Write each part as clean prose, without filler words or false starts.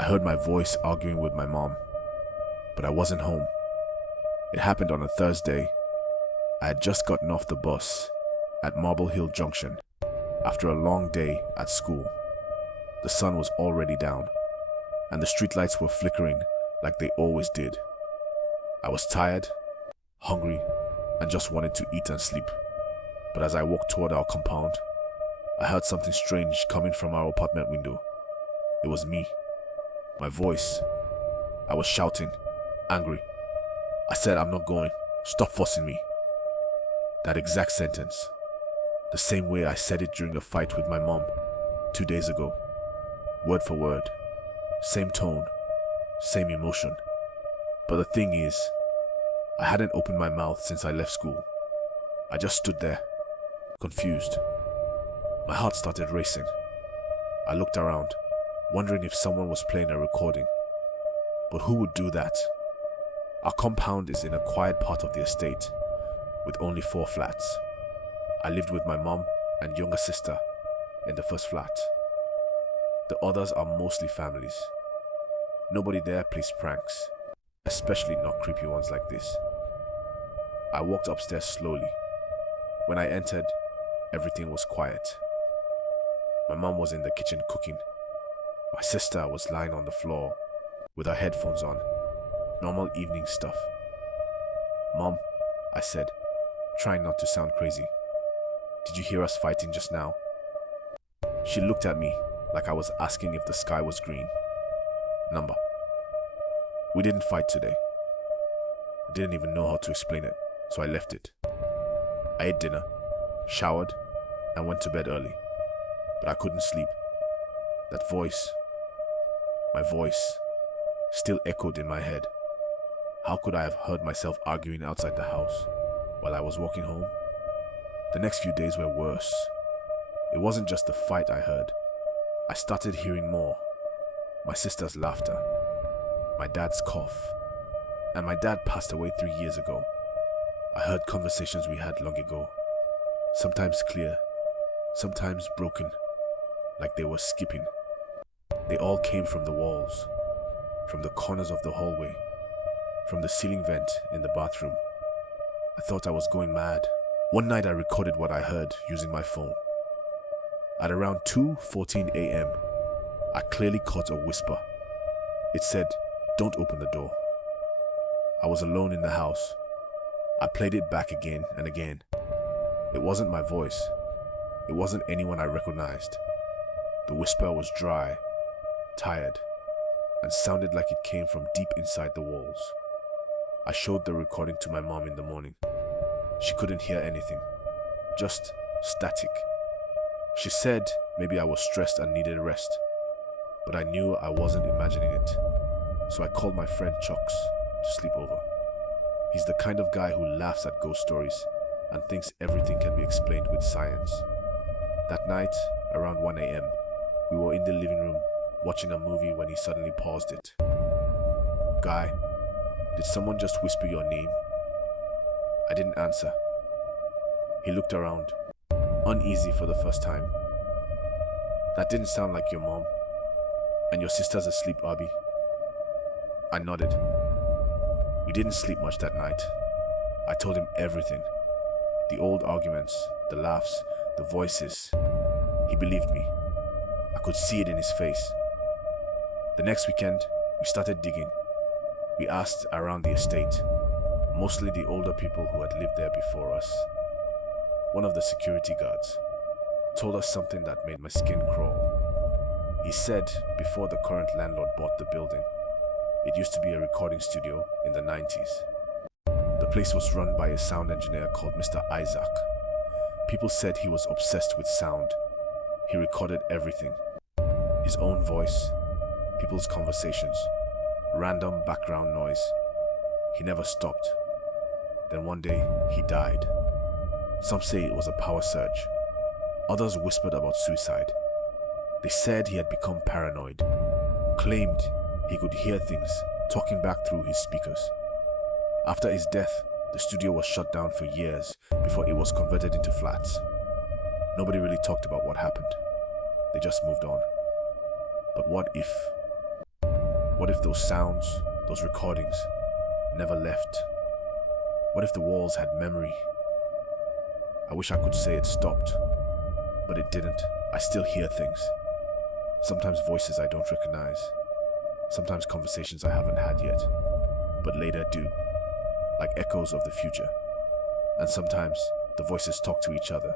I heard my voice arguing with my mom, but I wasn't home. It happened on a Thursday. I had just gotten off the bus at Marble Hill Junction after a long day at school. The sun was already down, and the streetlights were flickering like they always did. I was tired, hungry, and just wanted to eat and sleep. But as I walked toward our compound, I heard something strange coming from our apartment window. It was me. My voice. I was shouting, angry. I said, "I'm not going. Stop forcing me." That exact sentence. The same way I said it during a fight with my mom 2 days ago. Word for word. Same tone. Same emotion. But the thing is, I hadn't opened my mouth since I left school. I just stood there, confused. My heart started racing. I looked around, wondering if someone was playing a recording. But who would do that? Our compound is in a quiet part of the estate, with only 4 flats. I lived with my mom and younger sister in the first flat. The others are mostly families. Nobody there plays pranks, especially not creepy ones like this. I walked upstairs slowly. When I entered, everything was quiet. My mom was in the kitchen cooking. My sister was lying on the floor with her headphones on. Normal evening stuff. "Mom," I said, trying not to sound crazy, "did you hear us fighting just now?" She looked at me like I was asking if the sky was green. Number. We didn't fight today. I didn't even know how to explain it, so I left it. I ate dinner, showered, and went to bed early. But I couldn't sleep. That voice, my voice, still echoed in my head. How could I have heard myself arguing outside the house while I was walking home? The next few days were worse. It wasn't just the fight I heard. I started hearing more. My sister's laughter, my dad's cough, and my dad passed away 3 years ago. I heard conversations we had long ago, sometimes clear, sometimes broken, like they were skipping. They all came from the walls, from the corners of the hallway, from the ceiling vent in the bathroom. I thought I was going mad. One night I recorded what I heard using my phone. At around 2:14 a.m., I clearly caught a whisper. It said, "Don't open the door." I was alone in the house. I played it back again and again. It wasn't my voice. It wasn't anyone I recognized. The whisper was dry, tired, and sounded like it came from deep inside the walls. I showed the recording to my mom in the morning. She couldn't hear anything, just static. She said maybe I was stressed and needed rest, but I knew I wasn't imagining it. So I called my friend Chucks to sleep over. He's the kind of guy who laughs at ghost stories and thinks everything can be explained with science. That night, around 1 a.m., we were in the living room watching a movie when he suddenly paused it. "Guy, did someone just whisper your name?" I didn't answer. He looked around, uneasy for the first time. "That didn't sound like your mom. And your sister's asleep, Abby." I nodded. We didn't sleep much that night. I told him everything. The old arguments, the laughs, the voices. He believed me. I could see it in his face. The next weekend, we started digging. We asked around the estate, mostly the older people who had lived there before us. One of the security guards told us something that made my skin crawl. He said before the current landlord bought the building, it used to be a recording studio in the 90s. The place was run by a sound engineer called Mr. Isaac. People said he was obsessed with sound. He recorded everything. His own voice, people's conversations, random background noise. He never stopped. Then one day, he died. Some say it was a power surge. Others whispered about suicide. They said he had become paranoid, claimed he could hear things talking back through his speakers. After his death, the studio was shut down for years before it was converted into flats. Nobody really talked about what happened. They just moved on. But what if? What if those sounds, those recordings, never left? What if the walls had memory? I wish I could say it stopped, but it didn't. I still hear things. Sometimes voices I don't recognize. Sometimes conversations I haven't had yet, but later do, like echoes of the future. And sometimes the voices talk to each other,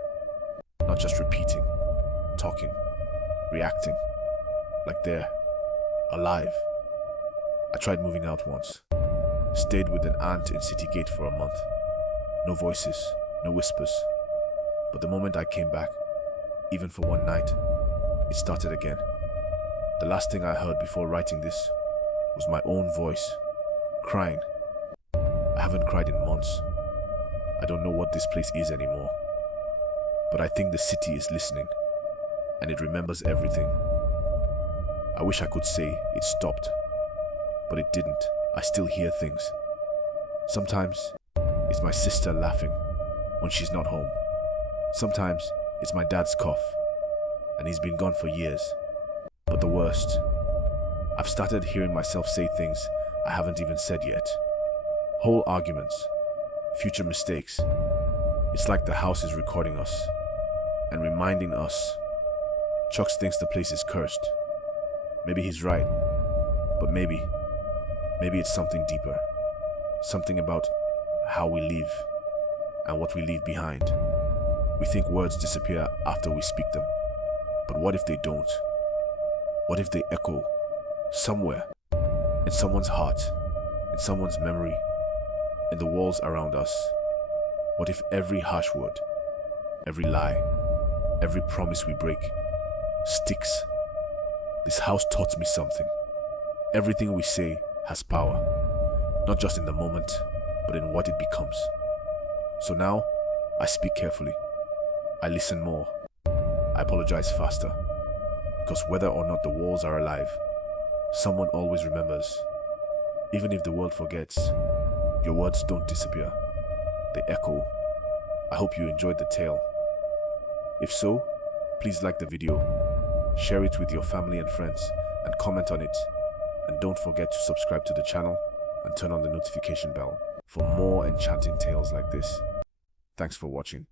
not just repeating, talking, reacting, like they're alive. I tried moving out once, stayed with an aunt in City Gate for a month. No voices, no whispers. But the moment I came back, even for one night, it started again. The last thing I heard before writing this was my own voice, crying. I haven't cried in months. I don't know what this place is anymore. But I think the city is listening, and it remembers everything. I wish I could say it stopped, but it didn't. I still hear things. Sometimes it's my sister laughing when she's not home. Sometimes it's my dad's cough, and he's been gone for years. But the worst, I've started hearing myself say things I haven't even said yet. Whole arguments, future mistakes. It's like the house is recording us and reminding us. Chucks thinks the place is cursed. Maybe he's right, but maybe it's something deeper. Something about how we live and what we leave behind. We think words disappear after we speak them. But what if they don't? What if they echo somewhere, in someone's heart, in someone's memory, in the walls around us? What if every harsh word, every lie, every promise we break sticks? This house taught me something. Everything we say has power, not just in the moment, but in what it becomes. So now, I speak carefully. I listen more. I apologize faster. Because whether or not the walls are alive, someone always remembers. Even if the world forgets, your words don't disappear. They echo. I hope you enjoyed the tale. If so, please like the video, share it with your family and friends, and comment on it. And don't forget to subscribe to the channel and turn on the notification bell for more enchanting tales like this. Thanks for watching.